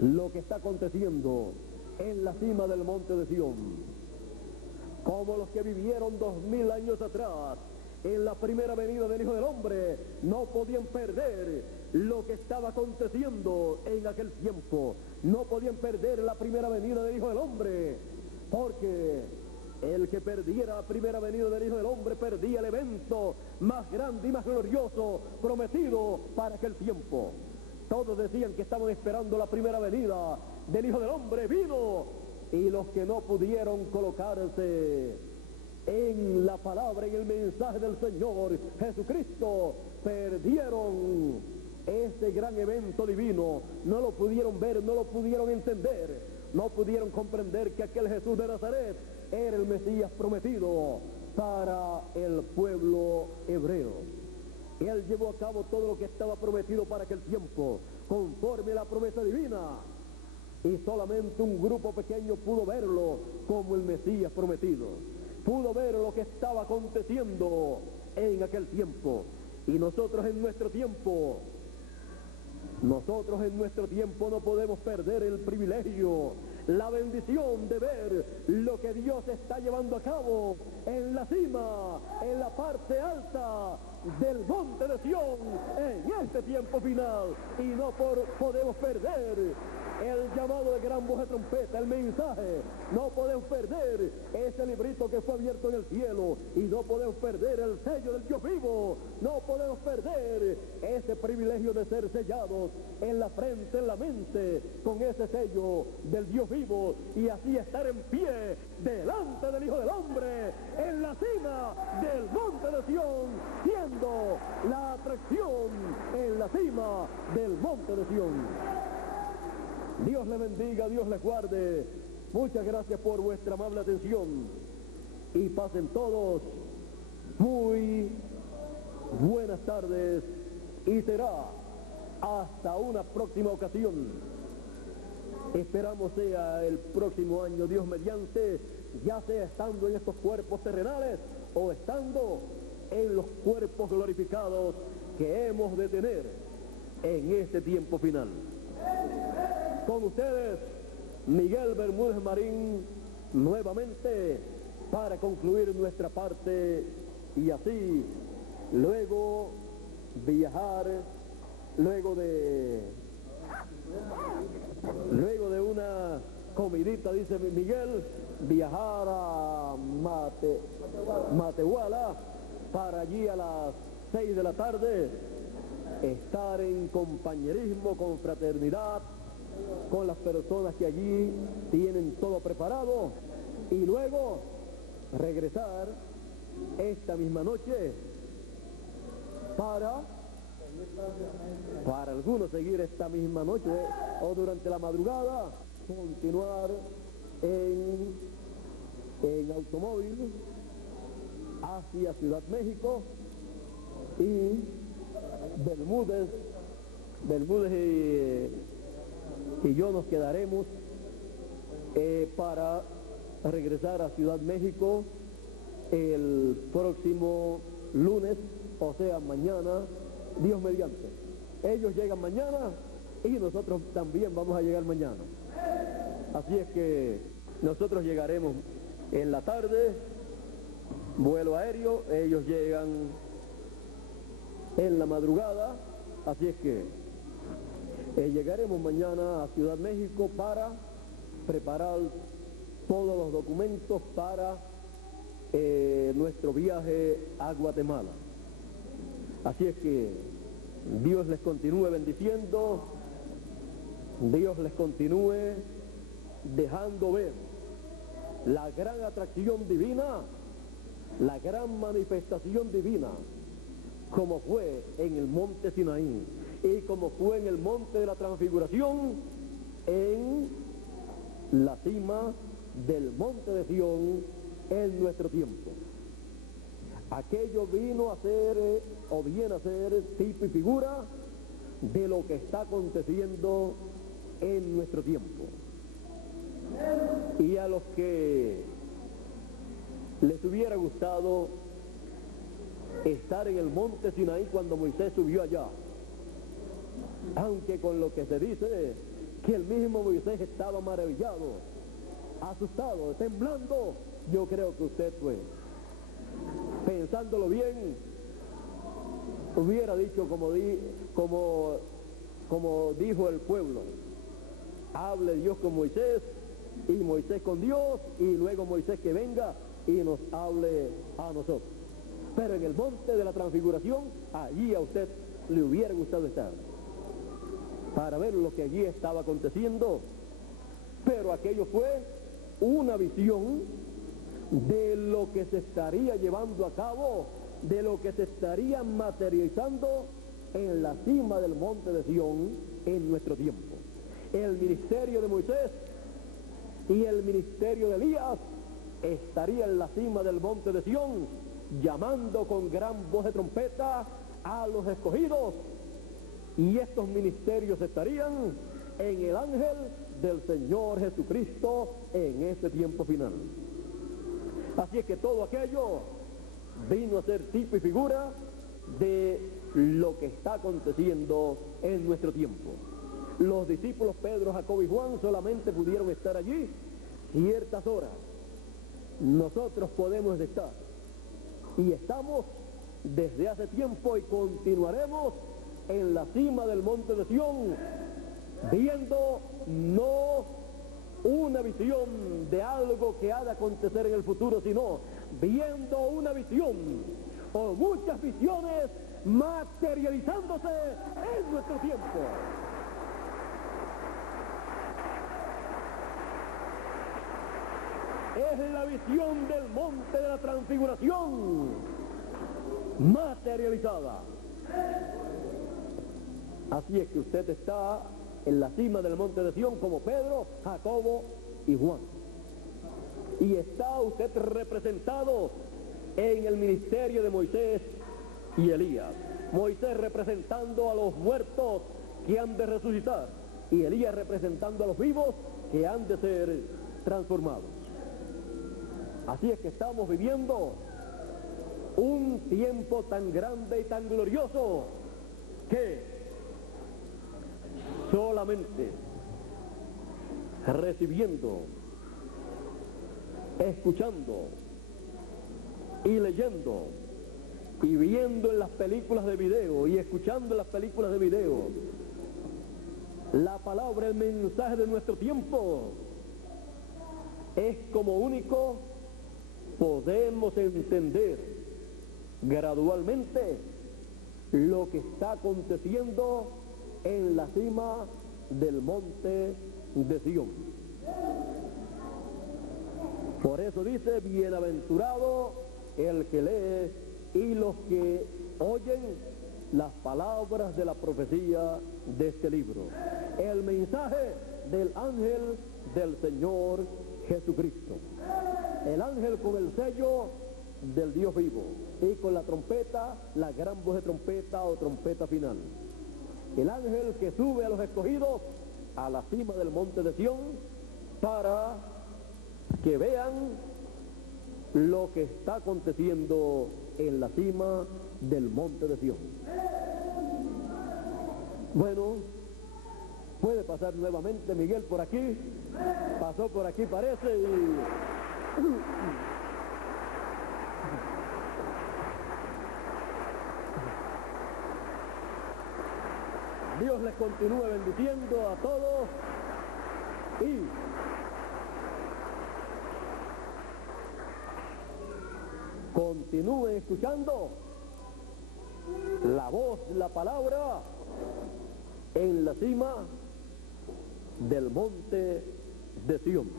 lo que está aconteciendo en la cima del monte de Sión. Como los que vivieron 2000 años atrás en la primera venida del Hijo del Hombre, no podían perder lo que estaba aconteciendo en aquel tiempo. No podían perder la primera venida del Hijo del Hombre, porque el que perdiera la primera venida del Hijo del Hombre perdía el evento más grande y más glorioso prometido para aquel tiempo. Todos decían que estaban esperando la primera venida del Hijo del Hombre. Vino, y los que no pudieron colocarse en la palabra, en el mensaje del Señor Jesucristo, perdieron ese gran evento divino. No lo pudieron ver, no lo pudieron entender, no pudieron comprender que aquel Jesús de Nazaret era el Mesías prometido para el pueblo hebreo. Él llevó a cabo todo lo que estaba prometido para aquel tiempo, conforme a la promesa divina, y solamente un grupo pequeño pudo verlo como el Mesías prometido. Pudo ver lo que estaba aconteciendo en aquel tiempo. Y nosotros en nuestro tiempo no podemos perder el privilegio, la bendición de ver lo que Dios está llevando a cabo en la cima, en la parte alta del monte de Sión, en este tiempo final. Y no podemos perder el llamado de gran voz de trompeta, el mensaje. No podemos perder ese librito que fue abierto en el cielo, y no podemos perder el sello del Dios vivo. No podemos perder ese privilegio de ser sellados en la frente, en la mente, con ese sello del Dios vivo, y así estar en pie delante del Hijo del Hombre en la cima del monte de Sión, siendo la atracción en la cima del monte de Sión. Dios le bendiga, Dios le guarde. Muchas gracias por vuestra amable atención, y pasen todos muy buenas tardes, y será hasta una próxima ocasión. Esperamos sea el próximo año, Dios mediante, ya sea estando en estos cuerpos terrenales o estando en los cuerpos glorificados que hemos de tener en este tiempo final. Con ustedes, Miguel Bermúdez Marín, nuevamente para concluir nuestra parte, y así luego viajar, luego de una comidita, dice Miguel, viajar a Matehuala, para allí a las 6 de la tarde estar en compañerismo, con fraternidad, con las personas que allí tienen todo preparado, y luego regresar esta misma noche para algunos seguir esta misma noche o durante la madrugada, continuar en automóvil hacia Ciudad México, y Bermúdez y yo nos quedaremos para regresar a Ciudad México el próximo lunes, o sea mañana, Dios mediante. Ellos llegan mañana y nosotros también vamos a llegar mañana. Así es que nosotros llegaremos en la tarde, vuelo aéreo, ellos llegan en la madrugada, así es que llegaremos mañana a Ciudad México para preparar todos los documentos para nuestro viaje a Guatemala. Así es que Dios les continúe bendiciendo, Dios les continúe dejando ver la gran atracción divina, la gran manifestación divina, como fue en el monte Sinaí y como fue en el monte de la transfiguración, en la cima del monte de Sión en nuestro tiempo. Aquello vino a ser, o viene a ser, tipo y figura de lo que está aconteciendo en nuestro tiempo. Y a los que les hubiera gustado estar en el monte Sinaí cuando Moisés subió allá, aunque con lo que se dice que el mismo Moisés estaba maravillado, asustado, temblando, yo creo que usted pensándolo bien, hubiera dicho como dijo el pueblo: hable Dios con Moisés y Moisés con Dios, y luego Moisés que venga y nos hable a nosotros. Pero en el monte de la transfiguración, allí a usted le hubiera gustado estar para ver lo que allí estaba aconteciendo. Pero aquello fue una visión de lo que se estaría llevando a cabo, de lo que se estaría materializando en la cima del monte de Sión en nuestro tiempo. El ministerio de Moisés y el ministerio de Elías estaría en la cima del monte de Sión, llamando con gran voz de trompeta a los escogidos, y estos ministerios estarían en el ángel del Señor Jesucristo en este tiempo final. Así es que todo aquello vino a ser tipo y figura de lo que está aconteciendo en nuestro tiempo. Los discípulos Pedro, Jacobo y Juan solamente pudieron estar allí ciertas horas. Nosotros podemos estar, y estamos desde hace tiempo, y continuaremos en la cima del monte de Sión, viendo no una visión de algo que ha de acontecer en el futuro, sino viendo una visión o muchas visiones materializándose en nuestro tiempo. Es la visión del monte de la transfiguración materializada. Así es que usted está en la cima del monte de Sión como Pedro, Jacobo y Juan. Y está usted representado en el ministerio de Moisés y Elías. Moisés representando a los muertos que han de resucitar, y Elías representando a los vivos que han de ser transformados. Así es que estamos viviendo un tiempo tan grande y tan glorioso que solamente recibiendo, escuchando y leyendo y viendo en las películas de video y escuchando en las películas de video la palabra, el mensaje de nuestro tiempo, es como único podemos entender gradualmente lo que está aconteciendo en la cima del monte de Sión. Por eso dice: bienaventurado el que lee y los que oyen las palabras de la profecía de este libro, el mensaje del ángel del Señor Jesucristo, el ángel con el sello del Dios vivo y con la trompeta, la gran voz de trompeta o trompeta final. El ángel que sube a los escogidos a la cima del monte de Sión para que vean lo que está aconteciendo en la cima del monte de Sión. Bueno, puede pasar nuevamente Miguel por aquí. Pasó por aquí, parece, y Dios les continúe bendiciendo a todos y continúen escuchando la voz, la palabra en la cima del monte de Sión.